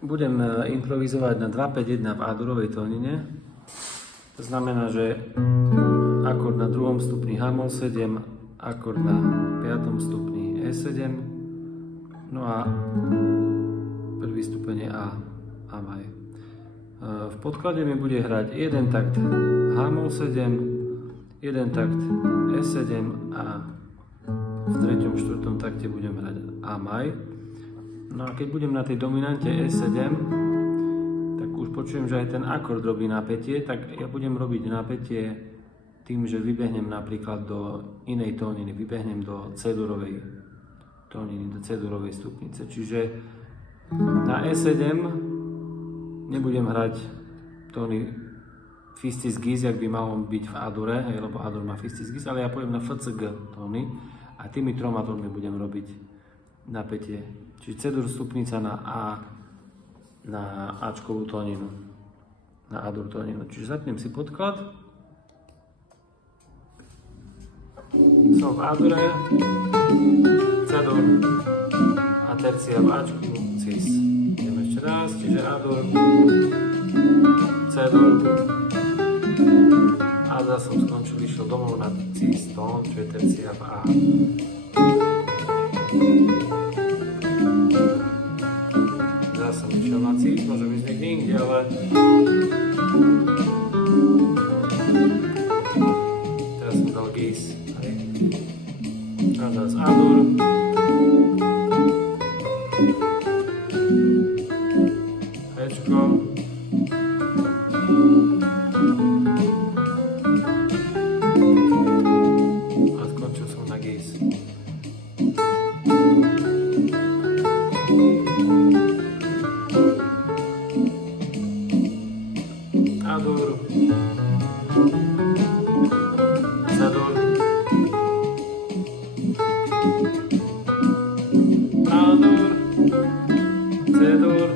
budem improvizovať na 2-5-1 v A-durovej tónine. To znamená, že akord na 2. stupni H-mol 7, akord na 5. stupni E7, no a prvý stupeň je A-maj. V podklade mi bude hrať jeden takt H-mol 7, jeden takt E7 a v 3. 4. takte budem hrať A-maj. No a keď budem na tej dominante E7, tak už počujem, že aj ten akord robí napätie, tak ja budem robiť napätie tým, že vybehnem napríklad do inej tóniny, vybehnem do C-durovej tóniny, do C-durovej stupnice. Čiže na E7 nebudem hrať tóny Fistis Gis, jak by malo byť v A-dure, lebo A-dur má Fistis Gis, ale ja pôjdem na FCG tóny a tými 3 tónmi budem robiť napätie. Čiže C-dur stupnica na Ačkovú tóninu, na A-dur tóninu. Čiže zapnem si podklad. Som v A-dure, C-dur a tercia v Ačku, Cis. Idem ešte raz, čiže A-dur, C-dur a zase som skončil, išiel domov na Cis tón, čo je tercia v A. Zase som išiel na Cis, môžem ísť niekde inde, ale teraz som dal Gis. A zase A-dur, Ečko a skončil som na Gis. A-dur, C-dur, A-dur, C-dur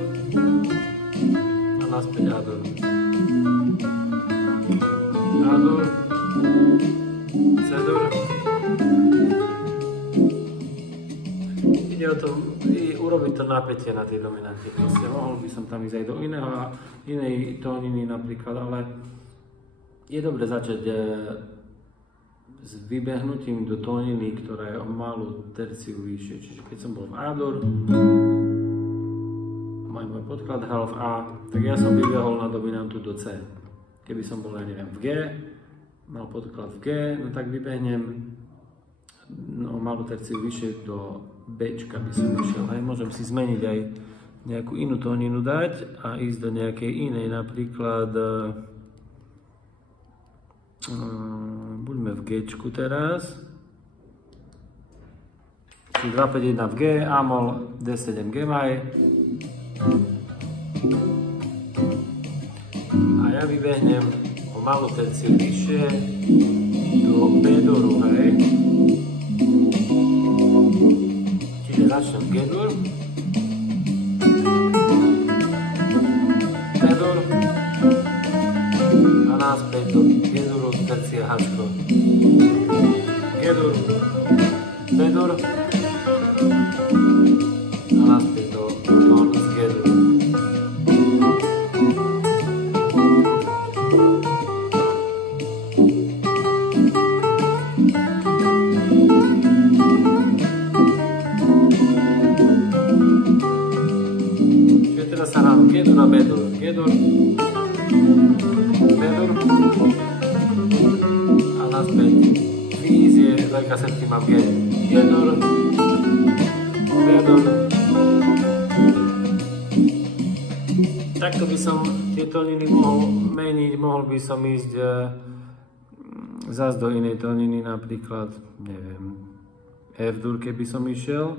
a naspäť A-dur. A-dur, C-dur. Ide o to urobiť to napätie na tej dominante. Proste mohol by som tam ísť aj do inej tóniny napríklad, ale je dobre začať s vybehnutím do tóniny, ktorá je o malú terciu vyššie. Čiže keď som bol v A-dur, môj podklad hral v A, tak ja som vybehol na dominantu do C. Keby som bol, ja neviem, v G, mal podklad v G, no tak vybehnem o malú terciu vyššie do Bčka by som išiel. Hej, môžem si zmeniť aj nejakú inú tóninu dať a ísť do nejakej inej, napríklad buďme v Gčku teraz. Čiže 2-5-1 v G, A-mol, D7 G-maj. A ja vybehnem o malú terciu vyššie do B-duru, hej. Čiže začnem G-dur, C-dur a náspäť do G-duru, tercia H-ko. G-dur, B-dur a náspäť do tónu z G-duru. Čiže teraz sa hrám G-dur a B-dur. G-dur, B-dur a náspäť Fis je veľká septima v G. G-dur, B-dur. Takto by som tie tóniny mohol meniť, mohol by som ísť zás do inej tóniny, napríklad, neviem, F-dur, keby som išiel,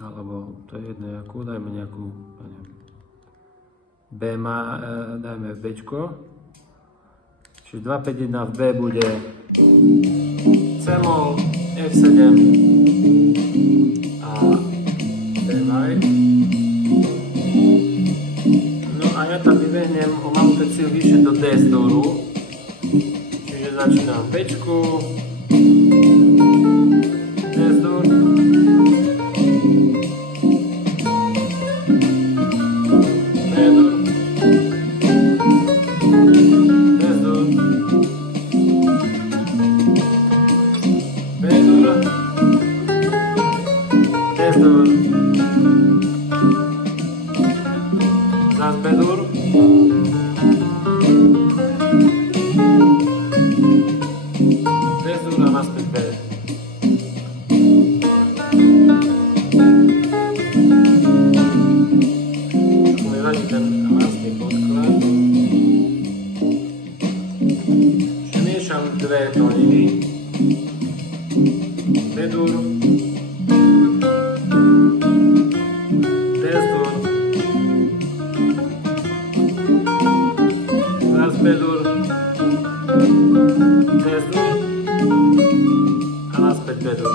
alebo to je jedno, jakú, dajme nejakú, neviem, B má, dajme Bčko, čiže 2-5-1 v B bude C-mol, F7 a D-maj. No a ja tam vybehnem o malú terciu vyššie do D-duru, čiže začínam v Bčku, D-dur, B-dur, zás B-dur, bez dur a naspäť B. Trošku mi vadí ten hlasný podklad. Ešte miešam dve tóniny. B-dur, bez-dur, zás B-dur, bez-dur a naspäť B-dur.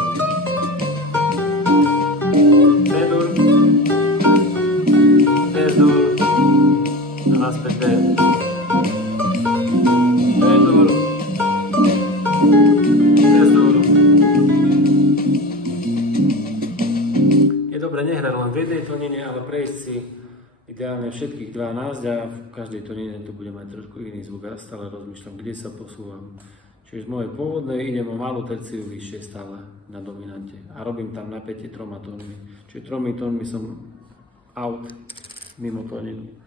B-dur, bez-dur a naspäť B. B-dur, bez-dur. Je dobré nehrať len v jednej tónine, ale prejsť si ideálne všetkých 12 a v každej tónine to bude mať trošku iný zvuk. Ja stále rozmýšľam, kde sa posúvam. Čiže z mojej pôvodnej idem o malú terciu vyššie stále na dominante a robím tam napätie 3 tónmi. Čiže 3 tónmi som out mimo tóniny.